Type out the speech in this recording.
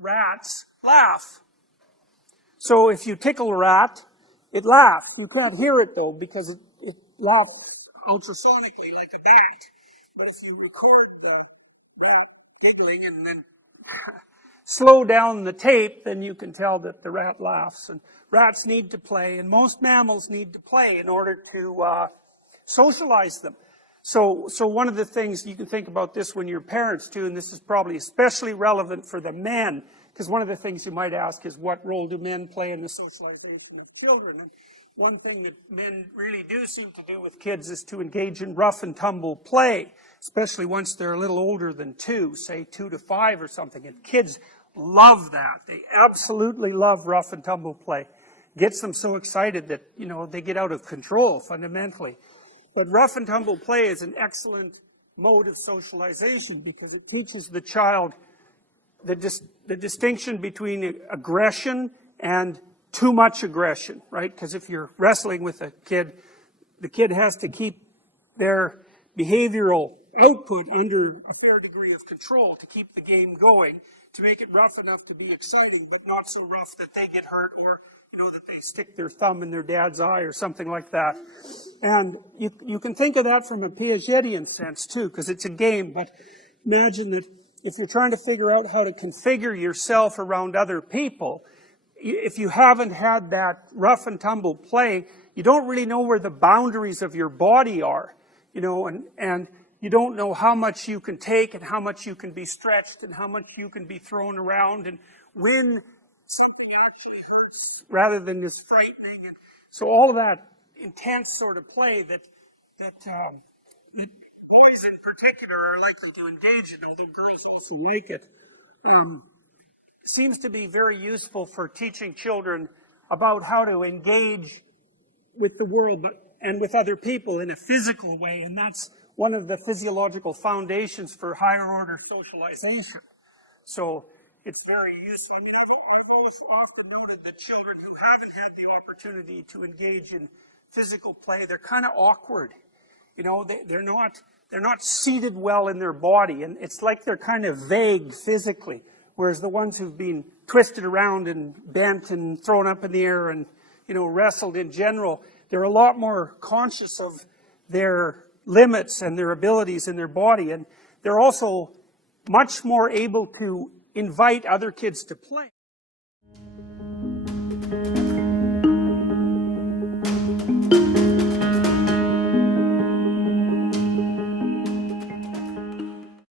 Rats laugh. So if you tickle a rat, it laughs. You can't hear it though because it laughs ultrasonically like a bat. But if you record the rat giggling and then slow down the tape, then you can tell that the rat laughs. And rats need to play, and most mammals need to play in order to socialize them. So one of the things, you can think about this when you're parents too, and this is probably especially relevant for the men, because one of the things you might ask is, what role do men play in the socialization of children? And one thing that men really do seem to do with kids is to engage in rough and tumble play, especially once they're a little older than 2, say 2 to 5 or something. And kids love that. They absolutely love rough and tumble play. Gets them so excited that, you know, they get out of control fundamentally. But rough and tumble play is an excellent mode of socialization because it teaches the child the distinction between aggression and too much aggression, right? Because if you're wrestling with a kid, the kid has to keep their behavioral output under a fair degree of control to keep the game going, to make it rough enough to be exciting, but not so rough that they get hurt or, you know, that they stick their thumb in their dad's eye or something like that. And you can think of that from a Piagetian sense too, because it's a game. But imagine that if you're trying to figure out how to configure yourself around other people, if you haven't had that rough and tumble play, you don't really know where the boundaries of your body are, you know, and you don't know how much you can take and how much you can be stretched and how much you can be thrown around and when something actually hurts rather than is frightening. And so all of that intense sort of play that boys in particular are likely to engage in, although girls also like it, seems to be very useful for teaching children about how to engage with the world and with other people in a physical way, and that's one of the physiological foundations for higher order socialization. So it's very useful. I mean, I've also often noted that children who haven't had the opportunity to engage in physical play, they're kind of awkward. You know, they're not seated well in their body, and it's like they're kind of vague physically. Whereas the ones who've been twisted around and bent and thrown up in the air and, you know, wrestled in general, they're a lot more conscious of their limits and their abilities in their body. And they're also much more able to invite other kids to play.